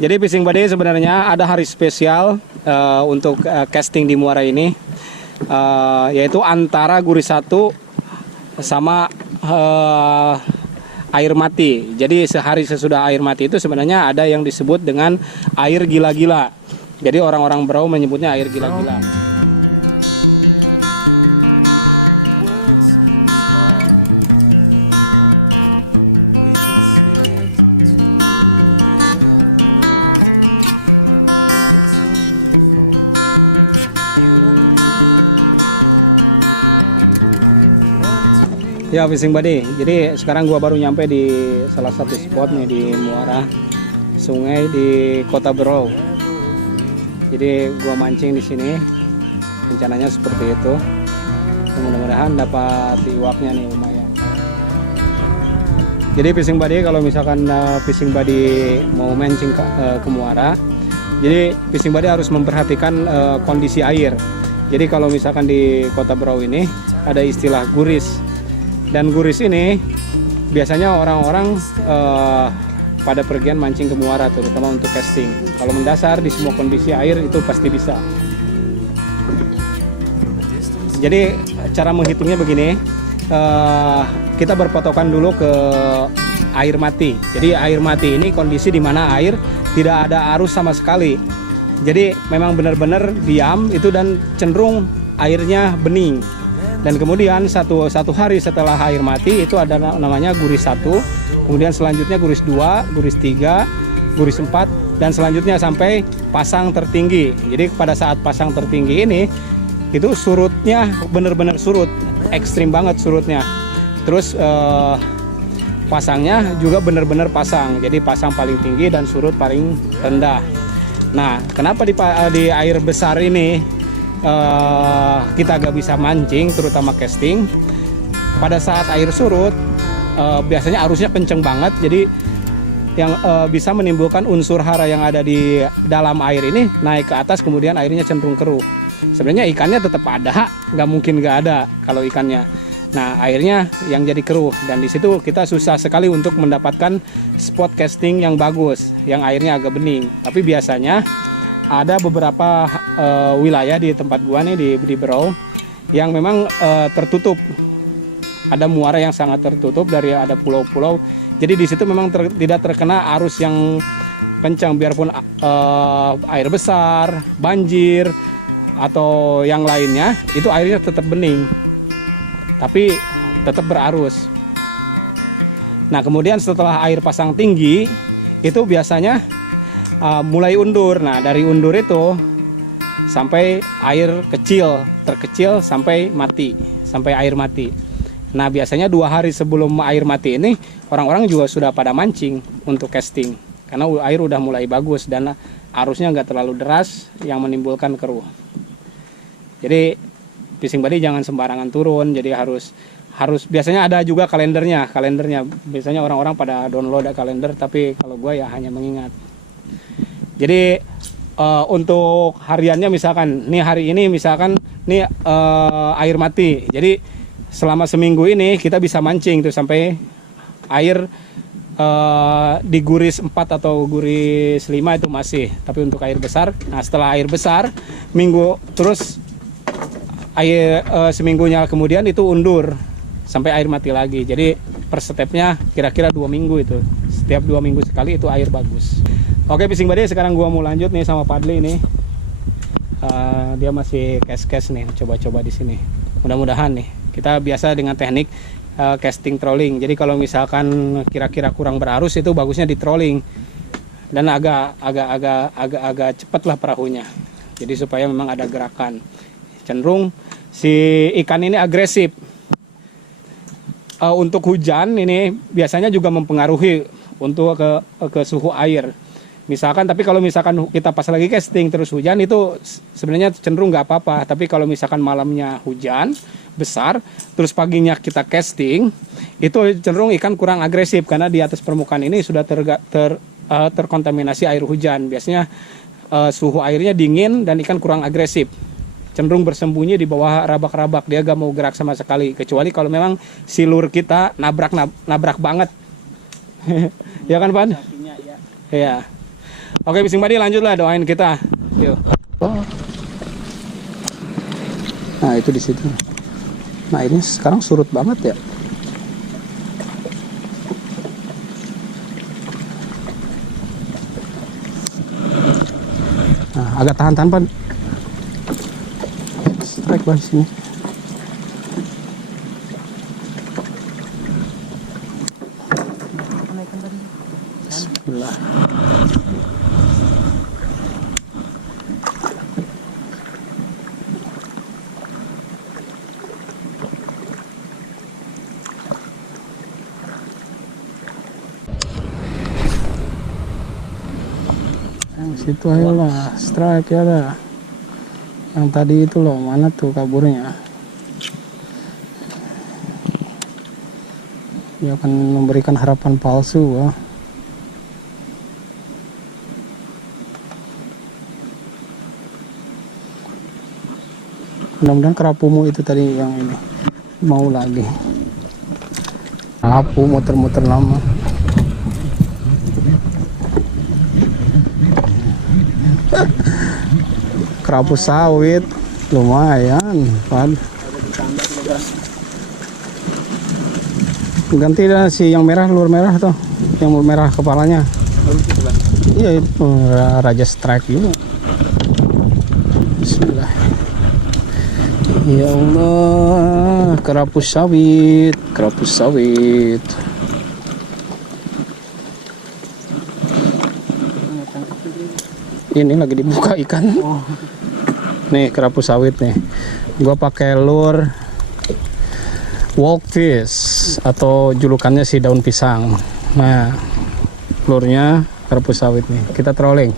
Jadi fishing buddy sebenarnya ada hari spesial untuk casting di muara ini, yaitu antara gurih 1 sama air mati. Jadi sehari sesudah air mati itu sebenarnya ada yang disebut dengan air gila-gila. Jadi orang-orang Berau menyebutnya air gila-gila. Ya fishing buddy, jadi sekarang gua baru nyampe di salah satu spot nih di muara sungai di Kota Berau. Jadi gua mancing di sini, rencananya seperti itu. Mudah-mudahan dapat iwaknya nih lumayan. Jadi fishing buddy, kalau misalkan fishing buddy mau mancing ke muara, jadi fishing buddy harus memperhatikan kondisi air. Jadi kalau misalkan di Kota Berau ini ada istilah guris. Dan guris ini biasanya orang-orang pada pergian mancing ke muara, terutama untuk casting. Kalau mendasar di semua kondisi air itu pasti bisa. Jadi cara menghitungnya begini, kita berpatokan dulu ke air mati. Jadi air mati ini kondisi di mana air tidak ada arus sama sekali. Jadi memang benar-benar diam itu dan cenderung airnya bening. Dan kemudian satu hari setelah air mati itu ada namanya guris 1, kemudian selanjutnya guris 2, guris 3, guris 4, dan selanjutnya sampai pasang tertinggi. Jadi pada saat pasang tertinggi ini itu surutnya benar-benar surut, ekstrim banget surutnya. Terus pasangnya juga benar-benar pasang, jadi pasang paling tinggi dan surut paling rendah. Nah, kenapa di air besar ini kita gak bisa mancing, terutama casting? Pada saat air surut biasanya arusnya kenceng banget, jadi yang bisa menimbulkan unsur hara yang ada di dalam air ini naik ke atas, kemudian airnya cenderung keruh. Sebenarnya ikannya tetap ada, nggak mungkin nggak ada kalau ikannya. Nah, airnya yang jadi keruh, dan di situ kita susah sekali untuk mendapatkan spot casting yang bagus, yang airnya agak bening. Tapi biasanya ada beberapa wilayah di tempat gua nih di Berau yang memang tertutup. Ada muara yang sangat tertutup, dari ada pulau-pulau. Jadi di situ memang tidak terkena arus yang kencang, biarpun air besar, banjir atau yang lainnya, itu airnya tetap bening, tapi tetap berarus. Nah, kemudian setelah air pasang tinggi itu biasanya mulai undur. Nah, dari undur itu sampai air kecil, terkecil sampai mati, sampai air mati. Nah, biasanya 2 hari sebelum air mati ini orang-orang juga sudah pada mancing untuk casting, karena air udah mulai bagus dan arusnya nggak terlalu deras yang menimbulkan keruh. Jadi fishing buddy jangan sembarangan turun, jadi harus biasanya ada juga kalendernya. Biasanya orang-orang pada download kalender, tapi kalau gue ya hanya mengingat. Jadi untuk hariannya misalkan nih hari ini misalkan nih air mati. Jadi selama seminggu ini kita bisa mancing tuh sampai air di guris 4 atau guris 5 itu masih. Tapi untuk air besar, nah setelah air besar minggu terus air seminggunya kemudian itu undur sampai air mati lagi. Jadi per stepnya kira-kira 2 minggu itu. Setiap 2 minggu sekali itu air bagus. Oke fishing buddy, sekarang gua mau lanjut nih sama Padli nih. Dia masih cast nih, coba-coba di sini. Mudah-mudahan nih kita biasa dengan teknik casting trolling. Jadi kalau misalkan kira-kira kurang berarus itu bagusnya di trolling dan agak cepat lah perahunya. Jadi supaya memang ada gerakan. Cenderung si ikan ini agresif. Untuk hujan ini biasanya juga mempengaruhi untuk ke suhu air. Misalkan, tapi kalau misalkan kita pas lagi casting terus hujan itu sebenarnya cenderung nggak apa-apa. Tapi kalau misalkan malamnya hujan besar, terus paginya kita casting, itu cenderung ikan kurang agresif karena di atas permukaan ini sudah terkontaminasi air hujan. Biasanya suhu airnya dingin dan ikan kurang agresif. Cenderung bersembunyi di bawah rabak-rabak, dia gak mau gerak sama sekali, kecuali kalau memang si lure kita nabrak banget. Ya kan Pan? Ya. Oke, Bising Badi lanjutlah doain kita. Yuk. Oh. Nah, itu di situ. Nah, ini sekarang surut banget ya. Nah, agak tahan-tahan, Pan. Strike di sini. Bismillah. Yang situ ayolah, strike ya lah. Yang tadi itu loh, mana tuh kaburnya? Dia akan memberikan harapan palsu. Wah. Mudah-mudahan kerapumu itu tadi yang ini mau lagi. Kerapu muter-muter lama. Kerapu sawit lumayan, Pan. Ganti dah si yang merah, luar merah tuh, yang merah kepalanya. Iya itu Raja Strike juga. Bismillah. Ya Allah, kerapu sawit, kerapu sawit. Ini lagi dibuka ikan. Nih kerapu sawit nih. Gua pakai lure wolffish atau julukannya si daun pisang. Nah, lurnya kerapu sawit nih. Kita trolling.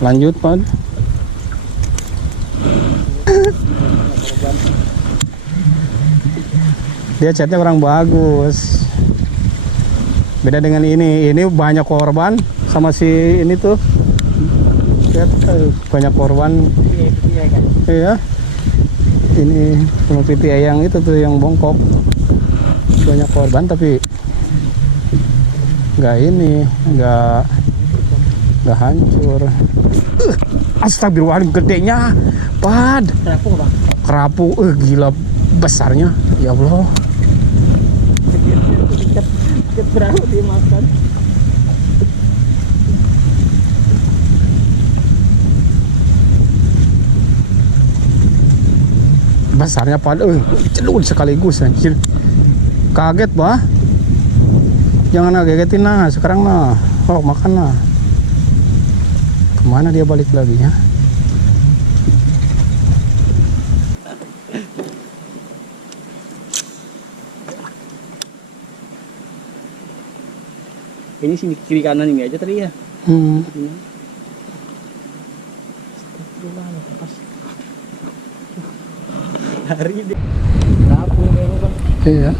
Lanjut, Pak. Dia catnya kurang bagus. Beda dengan ini banyak korban sama si ini tuh. Lihat banyak korban. Iya. Ini sama pipi yang itu tuh yang bongkok. Banyak korban tapi nggak hancur. Astagfirullahaladzim, gedenya, Pad. Kerapu Bang. Kerapu, gila besarnya, ya Allah. Berapa dia makan? Besarnya Pad, celul sekaligus anjir. Kaget, Bah. Jangan ngagetin nah, sekarang nah. Oh, makan nah. Kemana dia balik lagi ya? Ini sini kiri kanan ini aja tadi ya. Hari deh. Kerapu Bang. Iya.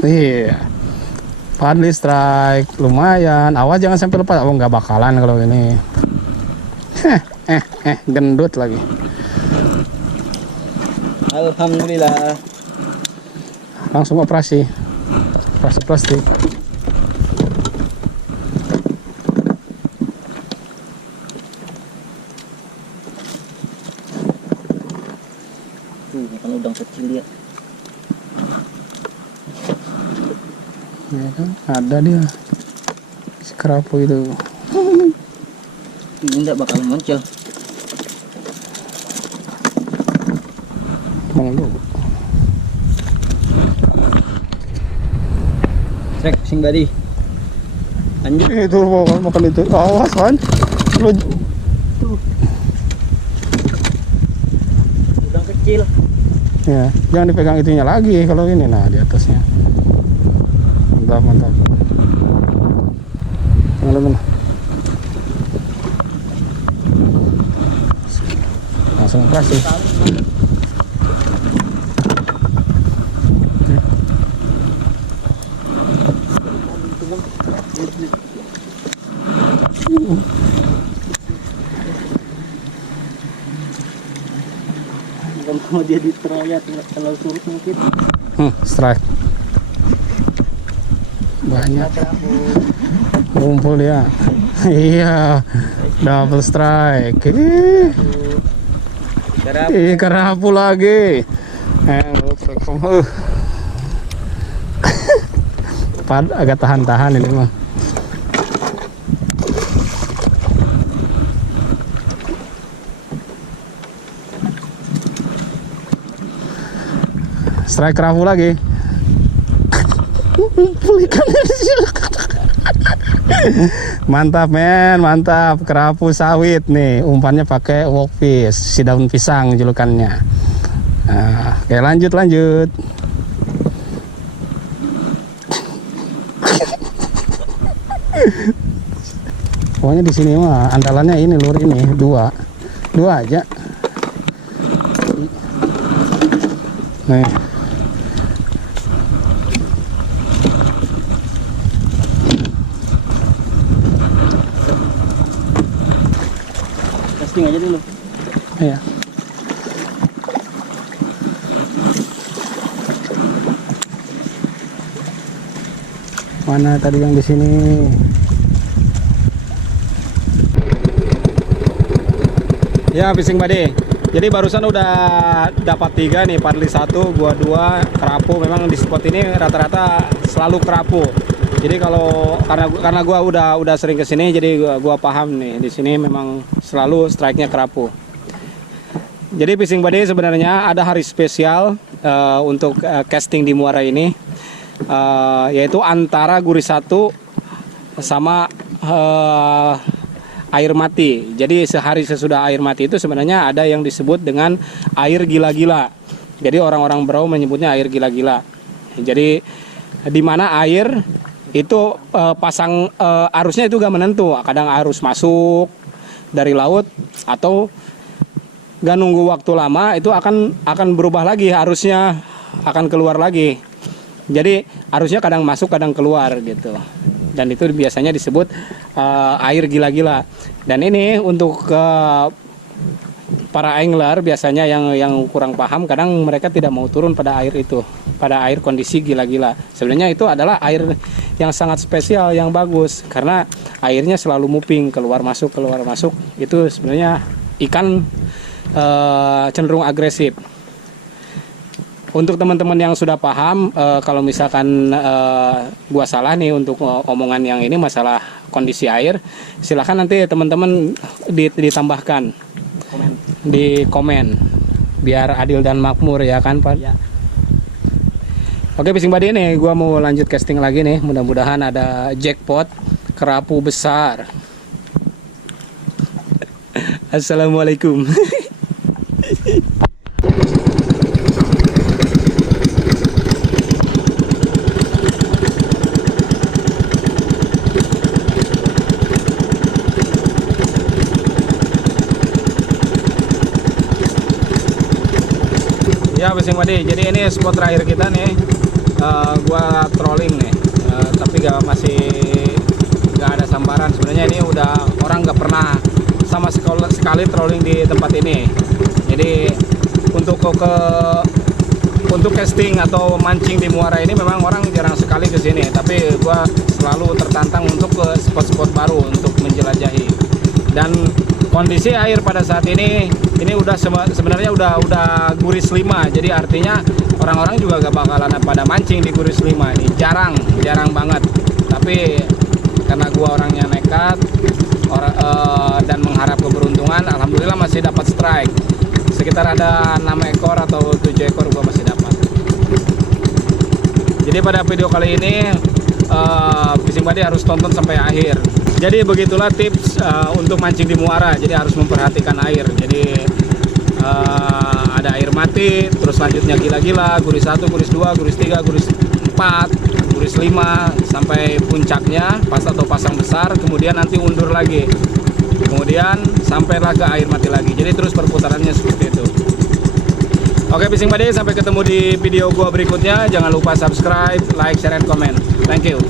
Iya. Padli strike lumayan. Awas jangan sampai lepas. Oh, nggak bakalan kalau ini. Gendut lagi. Alhamdulillah. Langsung operasi plastik. Tuh makan udang kecil dia. Ya kan, ada dia si kerapu itu. Ini enggak bakal muncul. Monggo. Trek Bising Badi. Lanjut. Itu makan itu. Awas kan. Lu Udang kecil. ya, jangan dipegang itunya lagi kalau ini. Nah, di atasnya. Mantap. Teman-teman. Langsung operasi. Nggak mau dia diteroyat kalau surut mungkin. Strike. Banyak. Kerapu. Ngumpul dia. Iya. Double strike. Ih. Kerapu. Kerapu lagi. Agak tahan-tahan ini mah. Strike kerapu lagi. Mantap men, mantap. Kerapu sawit nih. Umpannya pakai wokfish, si daun pisang julukannya. Nah, oke lanjut. Pokoknya di sini mah andalannya ini lur ini dua aja. Nih. Casting aja dulu. Iya. Mana tadi yang di sini? Ya, fishing buddy. Jadi barusan udah dapat 3 nih, parli 1, gua 2, kerapu. Memang di spot ini rata-rata selalu kerapu. Jadi kalau karena gua udah sering kesini, jadi gua paham nih di sini memang selalu strike-nya kerapu. Jadi fishing buddy sebenarnya ada hari spesial untuk casting di muara ini, yaitu antara gurih 1 sama air mati. Jadi sehari sesudah air mati itu sebenarnya ada yang disebut dengan air gila-gila. Jadi orang-orang Berau menyebutnya air gila-gila. Jadi di mana air itu pasang arusnya itu gak menentu. Kadang arus masuk dari laut atau gak nunggu waktu lama itu akan berubah lagi, arusnya akan keluar lagi. Jadi arusnya kadang masuk kadang keluar gitu. Dan itu biasanya disebut air gila-gila. Dan ini untuk para angler biasanya yang kurang paham, kadang mereka tidak mau turun pada air itu, pada air kondisi gila-gila. Sebenarnya itu adalah air yang sangat spesial, yang bagus, karena airnya selalu moving, keluar masuk. Itu sebenarnya ikan cenderung agresif. Untuk teman-teman yang sudah paham, kalau misalkan gua salah nih untuk omongan yang ini masalah kondisi air, silahkan nanti teman-teman ditambahkan di komen biar adil dan makmur ya kan Pak. Ya. Oke fishing buddy nih, gua mau lanjut casting lagi nih. Mudah-mudahan ada jackpot kerapu besar. Assalamualaikum. Ya fishing buddy, jadi ini spot terakhir kita nih. Gua trolling nih, tapi masih nggak ada sambaran. Sebenarnya ini udah orang nggak pernah sama sekali trolling di tempat ini. Jadi untuk casting atau mancing di muara ini memang orang jarang sekali ke sini. Tapi gua selalu tertantang untuk ke spot-spot baru untuk menjelajahi. Dan kondisi air pada saat ini udah sebenarnya udah guris 5. Jadi artinya orang-orang juga gak bakalan pada mancing di guris 5 ini. Jarang banget. Tapi karena gua orangnya nekat dan mengharap keberuntungan, alhamdulillah masih dapat strike. Sekitar ada 6 ekor atau 7 ekor gua masih dapat. Jadi pada video kali ini fishing buddy harus tonton sampai akhir. Jadi begitulah tips untuk mancing di muara. Jadi harus memperhatikan air. Jadi ada air mati, terus selanjutnya gila-gila, guris 1, guris 2, guris 3, guris 4, guris 5 sampai puncaknya atau pasang besar, kemudian nanti undur lagi. Kemudian sampailah ke air mati lagi. Jadi terus perputarannya seperti itu. Oke fishing buddy, sampai ketemu di video gua berikutnya. Jangan lupa subscribe, like, share, and comment. Thank you.